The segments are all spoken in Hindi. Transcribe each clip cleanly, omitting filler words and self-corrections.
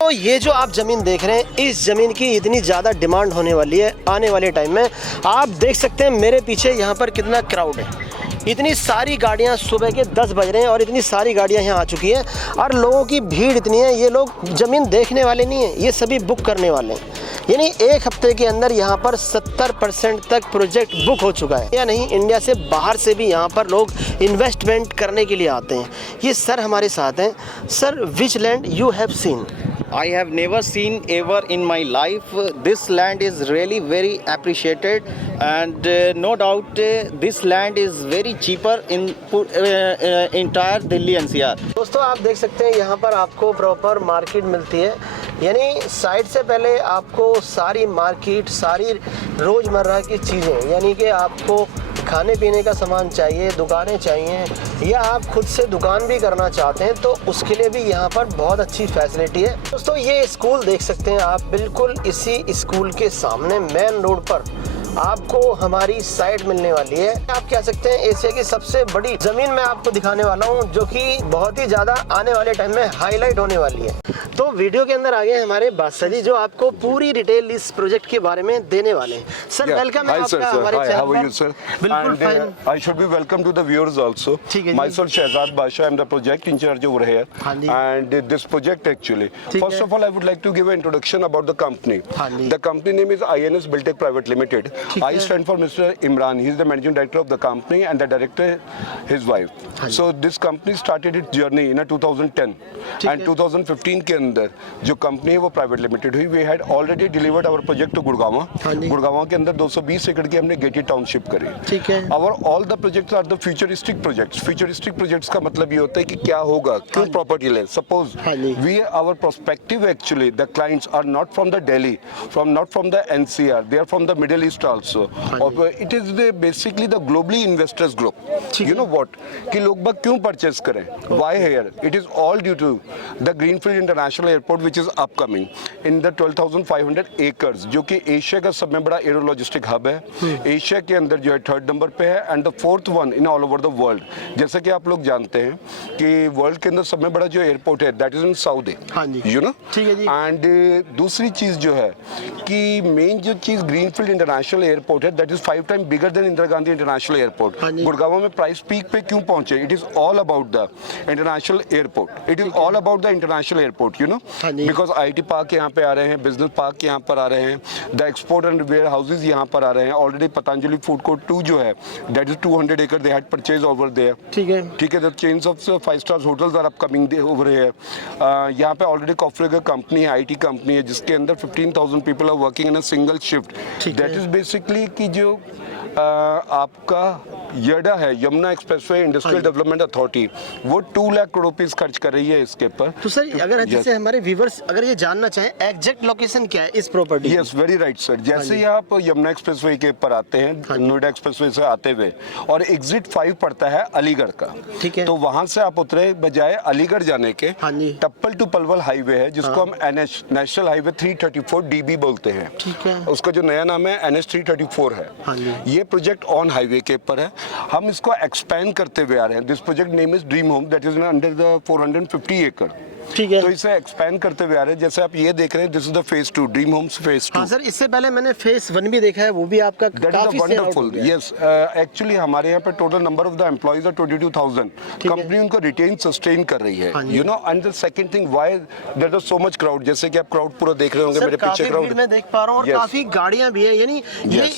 तो ये जो आप ज़मीन देख रहे हैं, इस ज़मीन की इतनी ज़्यादा डिमांड होने वाली है आने वाले टाइम में। आप देख सकते हैं मेरे पीछे यहाँ पर कितना क्राउड है। इतनी सारी गाड़ियाँ, सुबह के 10 बज रहे हैं और इतनी सारी गाड़ियाँ यहाँ आ चुकी हैं और लोगों की भीड़ इतनी है। ये लोग ज़मीन देखने वाले नहीं हैं, ये सभी बुक करने वाले हैं। यानी एक हफ्ते के अंदर यहाँ पर 70% तक प्रोजेक्ट बुक हो चुका है। या नहीं, इंडिया से बाहर से भी यहाँ पर लोग इन्वेस्टमेंट करने के लिए आते हैं। ये सर हमारे साथ हैं। Sir, which land you have seen? I have never seen ever in my life. This land is really very appreciated, and no doubt this land is very cheaper in entire Delhi NCR. दोस्तों, आप देख सकते हैं यहाँ पर आपको प्रॉपर मार्केट मिलती है। यानी साइड से पहले आपको सारी मार्केट, सारी रोज़मर्रा की चीज़ें, यानी कि आपको खाने पीने का सामान चाहिए, दुकानें चाहिए, या आप खुद से दुकान भी करना चाहते हैं तो उसके लिए भी यहाँ पर बहुत अच्छी फैसिलिटी है। दोस्तों, ये स्कूल देख सकते हैं आप, बिल्कुल इसी स्कूल के सामने मेन रोड पर आपको हमारी साइट मिलने वाली है। आप कह सकते हैं एशिया की सबसे बड़ी ज़मीन मैं आपको दिखाने वाला हूँ, जो कि बहुत ही ज़्यादा आने वाले टाइम में हाईलाइट होने वाली है। तो वीडियो के अंदर आगे हमारे बादशाह जी, जो आपको पूरी डिटेल इस प्रोजेक्ट के बारे में देने वाले हैं। सर, वेलकम है आपका हमारे चैनल पर। बिल्कुल fine. I should be welcome to the viewers also. Myself Shehzad Basha, I am the project in charge over here. And this project actually, first of all, I would like to give an introduction about the company. The company name is INS Buildtech Private Limited. I stand for Mr. Imran. He is the managing director of the company, and the director, his wife. So this company started its journey in 2010, and 2015 के अंदर जो कंपनी है वो प्राइवेट लिमिटेड हुई। We had already delivered our project to Gurgaon. Gurgaon के अंदर 220 एकड़ की हमने गेटेड टाउनशिप करी। ठीक है। Our all the projects are the futuristic projects. Futuristic projects का मतलब ये होता है कि क्या होगा, क्यों प्रॉपर्टी ले। Suppose we our prospective actually the clients are not from the Delhi, not from the NCR, they are from the Middle East also. It is basically the globally investors group. You know what? कि लोग बाग क्यों परचेस करें? Why here? It is all due to the Greenfield International Airport which is upcoming in the 12,500 acres, जो कि एशिया का सब में बड़ा एरो लॉजिस्टिक हब है। एशिया के अंदर जो है 3rd नंबर पे है, and the 4th one in all over the world. जैसे कि आप लोग जानते हैं कि वर्ल्ड के अंदर सब में बड़ा जो एयरपोर्ट है that is in Saudi, you know. And दूसरी चीज जो है कि मेन जो चीज ग्रीनफील्ड इंटरनेशनल एयरपोर्ट है that is 5 time bigger than Indira Gandhi international airport. Gurgaon में प्राइस पीक पे क्यों पहुंचे? It is all about the international airport. It is all about the international airport, you know, because IT park यहाँ पे आ रहे हैं, बिजनेस पार्क यहाँ पर आ रहे हैं, the export and warehouses यहाँ पर आ रहे हैं। ऑलरेडी पतंजलि फूड कोर्ट 2 जो है दैट इज 200 एकड़ they had purchase over there. ठीक है। The chains of 5 star hotels are upcoming over here. यहाँ पे ऑलरेडी कॉफरेगर कंपनी है, IT कंपनी है, जिसके अंदर 15,000 people are working in a single shift. That is basically कि जो आपका यडा है, Yamuna expressway industrial development authority, वो 2 लाख करोड़ रुपीस खर्च कर रही है इसके ऊपर। तो सर, अगर जैसे हमारे व्यूअर्स अगर ये जानना चाहें एग्जैक्ट लोकेशन क्या है इस property? Yes, very right sir. जैसे ही आप यमुना एक्सप्रेसवे के ऊपर आते हैं, नोएडा एक्सप्रेसवे से आते हुए, और एग्जिट 5 पड़ता है अलीगढ़ का। ठीक है। तो वहां से आप उतरे, बजाय अलीगढ़ जाने के टप्पल टू पलवल हाईवे है, जिसको हम NH नेशनल हाईवे 334 DB बोलते हैं। ठीक है। उसका जो नया नाम है NH 334 है। ये प्रोजेक्ट ऑन हाईवे के ऊपर है। हम इसको एक्सपेंड करते हुए आ रहे हैं। This project name is dream home that is under the 450 एकड़। ठीक है। तो इसे एक्सपेंड करते हुए आ रहे हैं। जैसे आप ये देख रहे हैं, this is the phase 2, dream homes phase 2। हाँ सर, इससे पहले मैंने फेज 1 भी देखा है, वो भी आपका काफी वंडरफुल। यस, एक्चुअली हमारे यहाँ पे total number of the employees are 22,000। Company उनको रिटेन सस्टेन कर रही है, you know. And the second thing, why there is so much crowd. जैसे कि आप क्राउड पूरा देख रहे होंगे, मेरे पीछे क्राउड मैं देख पा रहा हूँ, और काफी गाड़ियां भी है। यानी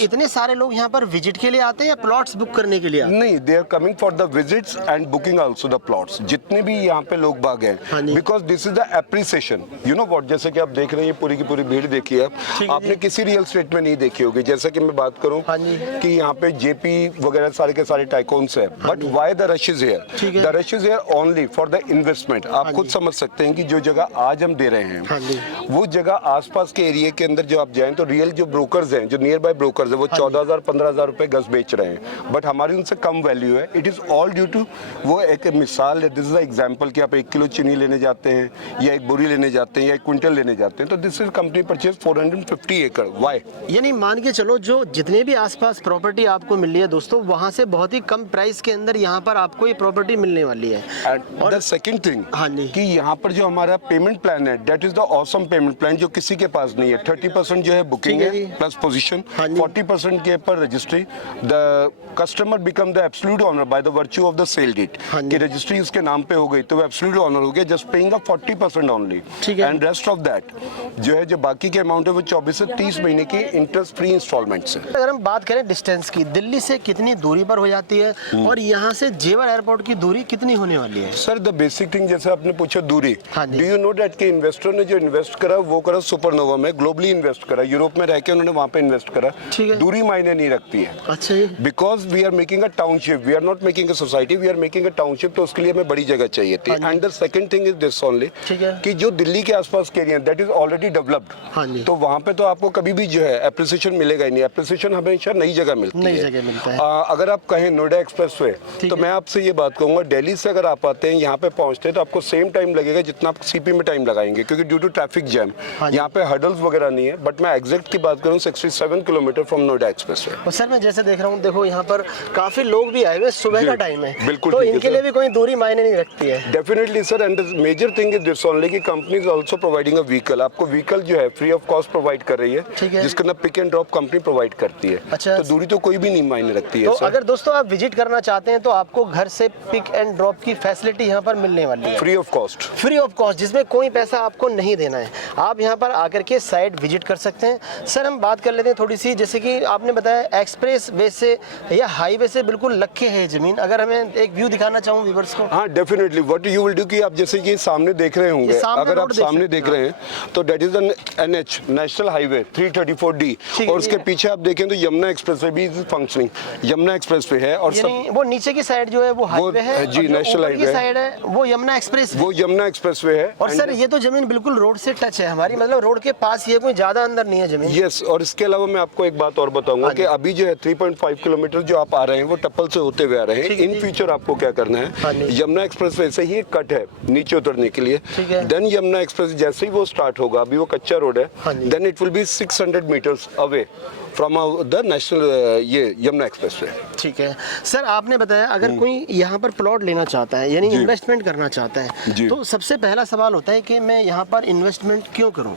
इतने सारे लोग यहाँ पर विजिट के लिए आते हैं या प्लॉट्स बुक करने के लिए? नहीं, they are coming for the visits and booking also the plots. जितने भी यहाँ पे लोग बाग हैं, because because this is the appreciation, you know what, जैसे कि आप देख रहे हैं ये पूरी की पूरी भीड़ देखी है आपने किसी रियल स्टेट में नहीं देखी होगी। जैसे कि मैं बात करूं कि यहाँ पे जेपी वगैरह सारे के सारे टाइकॉन्स है, but why the rush is here? The rush is here only for the investment. आप खुद समझ सकते हैं कि जो जगह आज हम दे रहे हैं वो जगह आसपास के एरिया के अंदर जो आप जाएं तो रियल जो ब्रोकर्स हैं, जो नियर बाय ब्रोकर्स है, वो 14,000-15,000 रुपए गज बेच रहे हैं, बट हमारी उनसे कम वैल्यू है। It is all due to, वो एक मिसाल है, दिस इज द एग्जांपल कि आप 1 किलो चीनी लेने जाते हैं या एक बोरी लेने जाते हैं या 1 क्विंटल लेने जाते हैं, तो दिस इज कंपनी परचेज 450 एकड़। व्हाई? यानी मान के चलो जो जितने भी आसपास प्रॉपर्टी आपको मिल रही है दोस्तों, वहां से बहुत ही कम प्राइस के अंदर यहाँ पर आपको ये प्रॉपर्टी मिलने वाली है। और द सेकंड थिंग कि यहाँ पर जो हमारा पेमेंट प्लान है, that is the awesome payment plan जो किसी के पास नहीं है। 30% जो है बुकिंग है प्लस पोजीशन, 40% के पर registry. The customer become the absolute owner by the virtue of the sale deed, कि रजिस्ट्री उसके नाम पे हो गई तो वो एब्सोल्यूट ओनर हो गया, just paying 40% only, and rest of that जो है, जो बाकी के अमाउंट है वो 24 से 30 महीने की इंटरेस्ट फ्री इंस्टॉलमेंट्स है। अगर हम बात करें डिस्टेंस की, दिल्ली से कितनी दूरी पर हो जाती है और यहाँ से जेवर एयरपोर्ट की दूरी कितनी होने वाली है? सर द बेसिक थिंग, जैसे आपने पूछा दूरी, डू यू नो दैट कि इन्वेस्टर ने जो इन्वेस्ट करा वो करा सुपरनोवा में, ग्लोबली इन्वेस्ट करा, यूरोप में रह के उन्होंने वहाँ पे इन्वेस्ट करा। दूरी मायने नहीं रखती है। अच्छा, because we are making a township, we are not making a society, we are making a township, तो उसके लिए हमें बड़ी जगह चाहिए थी। And the second thing is this only कि जो दिल्ली के आसपास के area that is already developed, तो वहाँ पे तो आपको कभी भी जो है एप्रिसिएशन मिलेगा ही नहीं। एप्रिसिएशन हमेशा नई जगह मिलती है। अगर आप कहें नोएडा एक्सप्रेसवे, तो मैं आपसे ये बात कहूँगा, दिल्ली से अगर आप आते हैं यहाँ पे पहुँचते हैं तो आपको सेम टाइम लगेगा जितना आप सीपी में टाइम लगाएंगे, क्योंकि ड्यू टू ट्रैफिक जैम यहाँ पे हर्डल्स वगैरह नहीं है। बट मैं एग्जैक्ट की बात करूँ 67 किलोमीटर फ्रॉम नोएडा एक्सप्रेसवे। और सर मैं जैसे देख रहा हूँ, देखो यहाँ पर काफी लोग भी आए हुए, सुबह का टाइम है, बिल्कुल, तो इनके लिए भी कोई दूरी मायने नहीं रखती है। Definitely sir, and major thing is this only कि company is also providing a vehicle. आपको व्हीकल जो है फ्री ऑफ कॉस्ट प्रोवाइड कर रही है, जिसके अंदर pick and drop company provide करती है। अच्छा, तो दूरी तो कोई भी नहीं मायने रखती है। तो अगर दोस्तों आप विजिट करना चाहते हैं तो आपको घर से पिक एंड ड्रॉप की फैसिलिटी यहाँ पर मिलने वाली है, free of cost. Free of cost, जिसमें कोई पैसा आपको नहीं देना है। आप यहाँ पर आकर के साइट विजिट कर सकते हैं। सर हम बात कर लेते हैं थोड़ी सी, जैसे कि आपने बताया एक्सप्रेस वे से या हाईवे से बिल्कुल लक्के है जमीन, अगर हमें एक व्यू दिखाना चाहूँ व्यूअर्स को। हाँ definitely, what you will do कि आप जैसे कि सामने देख रहे होंगे, अगर आप सामने देख रहे हैं तो that is NH national highway 334D, और उसके पीछे आप देखें तो यमुना एक्सप्रेसवे भी फंक्शनिंग, यमुना एक्सप्रेसवे है। और वो नीचे की साइड जो है वो हाईवे है जी, नेशनल हाईवे साइड है वो यमुना एक्सप्रेस, वो यमुना एक्सप्रेसवे है। और सर ये तो जमीन बिल्कुल रोड से टच है हमारी, मतलब रोड के पास, ये कोई ज्यादा अंदर नहीं है जमीन। यस, और इसके अलावा मैं आपको एक बात और बताऊंगा कि अभी जो है 3.5 किलोमीटर जो आप आ रहे हैं वो टप्पल से होते हुए आ रहे हैं। इन फ्यूचर आपको क्या करना है, यमुना एक्सप्रेसवे से ही एक कट है नीचे उतरने के लिए, देन यमुना एक्सप्रेस जैसे ही वो स्टार्ट होगा, अभी वो कच्चा रोड है, then it will be 600 metres away from the national ये यमुना एक्सप्रेसवे। ठीक है सर, आपने बताया अगर कोई यहाँ पर प्लॉट लेना चाहता है, यानी इन्वेस्टमेंट करना चाहता है, तो सबसे पहला सवाल होता है कि मैं यहाँ पर इन्वेस्टमेंट क्यों करूँ?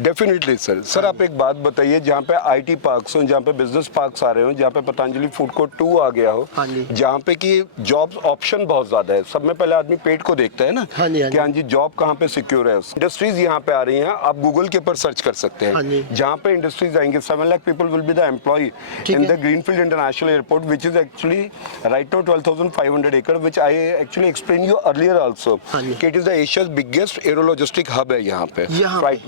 डेफिनेटली सर आप एक बात बताइए, जहाँ पे IT पार्क्स हो, जहाँ पे बिजनेस पार्क्स आ रहे हो, जहाँ पे पतंजलि फूड कोर्ट 2 आ गया हो, जहाँ पे कि जॉब्स ऑप्शन बहुत ज्यादा है। सब में पहले आदमी पेट को देखता है ना कि हाँ जी जॉब कहाँ पे सिक्योर है। इंडस्ट्रीज यहाँ पे आ रही हैं, आप गूगल के ऊपर सर्च कर सकते हैं, जहाँ पे इंडस्ट्रीज आएंगे 7 lakh people will be the employ in the greenfield international airport, which is actually right now 12,500 एकड़, which I actually explain you earlier also कि it is the Asia's biggest aerologistic hub है यहाँ पे।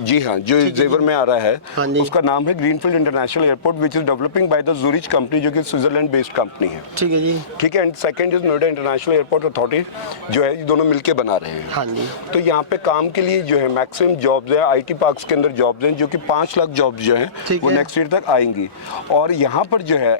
जी हाँ, जो जेवर में आ रहा है उसका नाम है greenfield international airport, which is developing by the Zurich company, जो कि स्विट्जरलैंड बेस्ड कंपनी है। ठीक है जी, ठीक है। And second is Noida international airport authority, जो है ये दोनों मिलके बना रहे हैं। हाँ जी। तो यहाँ पे काम के लिए जो है मैक्सिमम जॉब्स है, IT पार्क्स के अंदर जॉब्स हैं, जो कि 5 लाख जॉब्स जो हैं वो नेक्स्ट ईयर तक आएंगी। और यहाँ पर जो है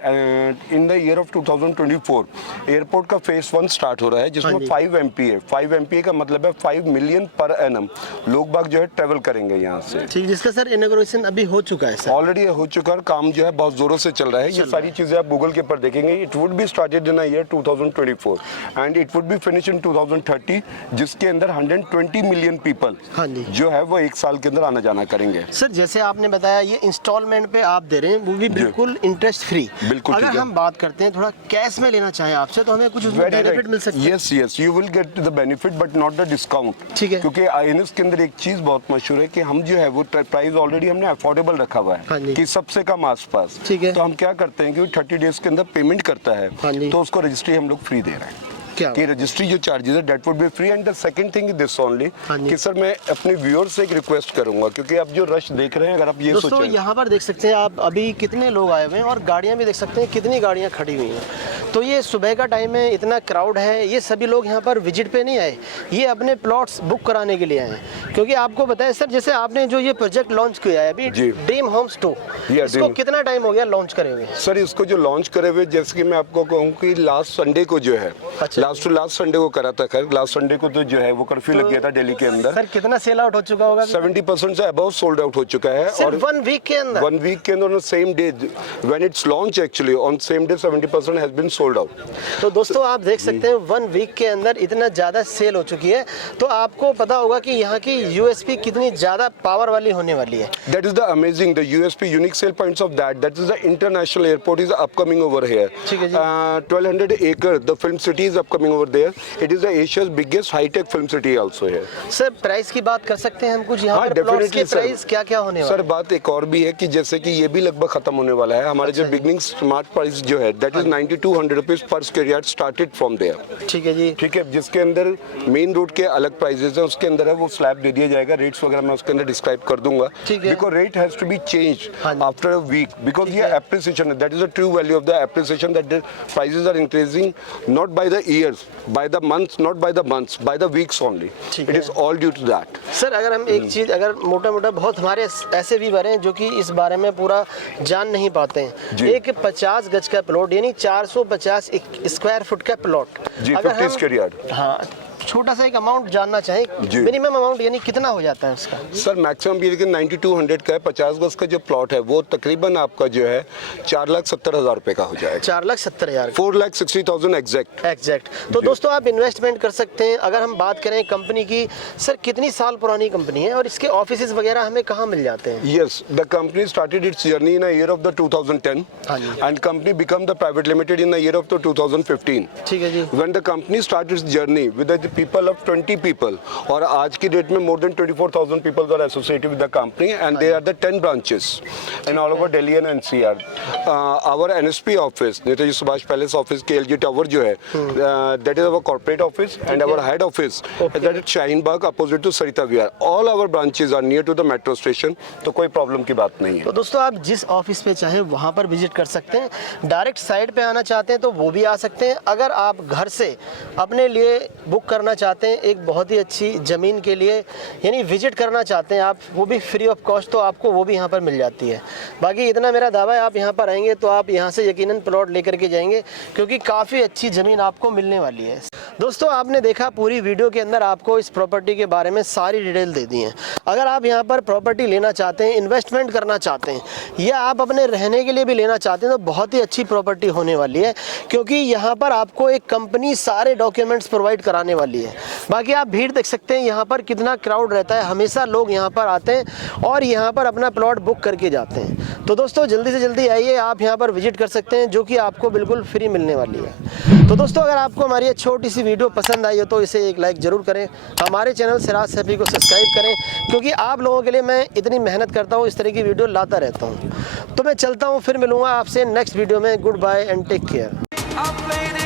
in the year of 2024 airport का फेज 1 स्टार्ट हो रहा है, जिसमें 5 MPA है। 5 MPA का मतलब है 5 मिलियन पर एनम लोग बाग जो है ट्रेवल करेंगे यहाँ से। ठीक, जिसका सर इनॉग्रेशन अभी हो चुका है सर? ऑलरेडी हो चुका है, काम जो है बहुत जोरों से चल रहा है। ये सारी चीजें आप गूगल के ऊपर देखेंगे। It would be started in year 2024 and it would be finish in 2030, जिसके अंदर 120 मिलियन पीपल जो है वो 1 साल के अंदर आना जाना करेंगे। सर जैसे आपने बताया ये इंस्टॉलमेंट पे आप दे रहे हैं, वो भी बिल्कुल इंटरेस्ट फ्री। बिल्कुल। अगर हम बात करते हैं थोड़ा कैश में लेना चाहें आपसे, तो हमें कुछ उसमें बेनिफिट मिल सकता है? Yes, you will get the benefit but not the discount. ठीक है, क्योंकि आईएनएस के अंदर एक चीज बहुत मशहूर है कि हम जो है वो प्राइस ऑलरेडी हमने अफोर्डेबल रखा हुआ है कि सबसे कम आसपास। ठीक है। तो हम क्या करते हैं कि 30 डेज के अंदर पेमेंट करता है तो उसको रजिस्ट्री हम लोग फ्री दे रहे हैं। क्या? कि रजिस्ट्री जो चार्जेस है that would be free and the second thing is this only हाँ जी। कि सर मैं अपने व्यूअर्स से एक रिक्वेस्ट करूंगा क्योंकि आप जो रश देख रहे हैं अगर आप ये दोस्तों सोचें यहाँ पर देख सकते हैं आप अभी कितने लोग आए हुए हैं और गाड़ियाँ भी देख सकते हैं कितनी गाड़ियाँ खड़ी हुई हैं। तो ये सुबह का टाइम है, इतना क्राउड है, ये सभी लोग यहाँ पर विजिट पे नहीं आए, ये अपने प्लॉट्स बुक कराने के लिए आए हैं। क्योंकि आपको बताएं सर, जैसे आपने जो ये प्रोजेक्ट लॉन्च किया है अभी जी। ड्रीम होम्स 2, Yeah, इसको Dream। कितना टाइम हो गया लॉन्च करे हुए? सर इसको जो लॉन्च करे हुए जैसे कि मैं आपको कहूँ कि लास्ट संडे को जो है अच्छा। लास्ट टू लास्ट संडे को करा था। खैर लास्ट संडे को तो जो है वो कर्फ्यू लग गया था दिल्ली के अंदर। सर कितना सेल आउट हो चुका होगा? 70% से अबव सोल्ड आउट हो चुका है। सिर्फ 1 वीक के अंदर? 1 वीक के अंदर same day when it's launch actually on same day 70% has been sold out. तो दोस्तों आप देख सकते हैं 1 वीक के अंदर इतना ज़्यादा सेल हो चुकी है, तो आपको पता होगा कि यहाँ की यूएसपी कितनी ज़्यादा पावर वाली होने वाली है। That is the amazing, the USP, unique sale points of that. That is the international airport is upcoming over here. ठीक है जी। 1200 acre, the film city is upcoming over there. It is the Asia's biggest high-tech film city also here. Sir price की बात कर सकते हैं हम कुछ यहाँ हाँ, पर प्लॉट्स के definitely, sir। प्राइस क्या क्या होने वाले सर बात एक और भी है कि जैसे कि ये भी लगभग खत्म होने वाला है। हमारे जो अच्छा जी। बिगनिंग स्मार्ट प्राइस जो है that is 9200 rupees per square yard started from there. हैं? ठीक है जी। ठीक है, जिसके अंदर मेन रोड के अलग प्राइजेस है, उसके अंदर है वो स्लैब दे दिया जाएगा। रेट्स वगैरह मैं उसके अंदर डिस्क्राइब कर दूंगा। ठीक है। Because rate has to be change हाँ जी। आफ्टर अ वीक बिकॉज ठीक ये है। एप्रिसिएशन है। That is the true value of the appreciation that the prices are increasing not by the years, by the months, not by the months, by the weeks only. ठीक इट है। Is all due to that. Sir अगर हम एक चीज़ अगर मोटा मोटा बहुत हमारे ऐसे व्यूअर हैं जो कि इस बारे में पूरा जान नहीं पाते हैं, जी। एक 50 गज का प्लॉट यानी 450 स्क्वायर फुट का प्लॉट, जी, अगर 50 स्क्वायर यार्ड। हाँ छोटा सा एक अमाउंट जानना चाहें, जी। मिनिमम अमाउंट यानी कितना हो जाता है उसका? सर मैक्सिमम ये लेकिन 9200 का है। 50 गज का जो प्लॉट है वो तकरीबन आपका जो है 4,70,000 रुपए का हो जाएगा। 4,70,000 4,60,000 एग्जैक्ट। एग्जैक्ट। तो जी। दोस्तों आप इन्वेस्टमेंट कर सकते हैं। अगर हम बात करें कंपनी की, सर कितनी साल पुरानी कंपनी है और इसके ऑफिसेज वगैरह हमें कहाँ मिल जाते हैं? Yes, the company started its journey in the year of the 2010 हाँ जी। and company became the private limited in the year of the 2015. ठीक है जी। When the company started its journey with the people of 20 people और आज की डेट में more than 24,000 people are associated with the company and they are the 10 branches in all over Delhi and NCR. Our NSP office, Netaji Subhash palace office KLG tower जो है, that is our corporate office and our head office that is Shaheen Bagh opposite to Sarita Vihar. All our branches are near to the metro station, तो कोई प्रॉब्लम की बात नहीं है। तो दोस्तों आप जिस ऑफिस पे चाहें वहाँ पर विजिट कर सकते हैं। डायरेक्ट साइट पे आना चाहते हैं तो वो भी आ सकते हैं। अगर आप घर से अपने लिए बुक करना चाहते हैं एक बहुत ही अच्छी ज़मीन के लिए, यानी विजिट करना चाहते हैं आप, वो भी फ्री ऑफ कॉस्ट, तो आपको वो भी यहाँ पर मिल जाती है। बाकी इतना मेरा दावा है, आप यहाँ पर आएंगे तो आप यहाँ से यकीनन प्लॉट लेकर के जाएंगे क्योंकि काफ़ी अच्छी ज़मीन आपको मिलने वाली है। दोस्तों आपने देखा पूरी वीडियो के अंदर आपको इस प्रॉपर्टी के बारे में सारी डिटेल दे दी है। अगर आप यहाँ पर प्रॉपर्टी लेना चाहते हैं, इन्वेस्टमेंट करना चाहते हैं या आप अपने रहने के लिए भी लेना चाहते हैं तो बहुत ही अच्छी प्रॉपर्टी होने वाली है क्योंकि यहाँ पर आपको एक कंपनी सारे डॉक्यूमेंट्स प्रोवाइड कराने वाली है। बाकी आप भीड़ देख सकते हैं यहाँ पर कितना क्राउड रहता है, हमेशा लोग यहाँ पर आते हैं और यहाँ पर अपना प्लॉट बुक करके जाते हैं। तो दोस्तों जल्दी से जल्दी आइए, आप यहाँ पर विजिट कर सकते हैं जो कि आपको बिल्कुल फ्री मिलने वाली है। तो दोस्तों अगर आपको हमारी ये छोटी सी वीडियो पसंद आई हो तो इसे एक लाइक ज़रूर करें, हमारे चैनल सिराज सैफी को सब्सक्राइब करें क्योंकि आप लोगों के लिए मैं इतनी मेहनत करता हूँ, इस तरह की वीडियो लाता रहता हूँ। तो मैं चलता हूँ, फिर मिलूँगा आपसे नेक्स्ट वीडियो में। Goodbye and take care.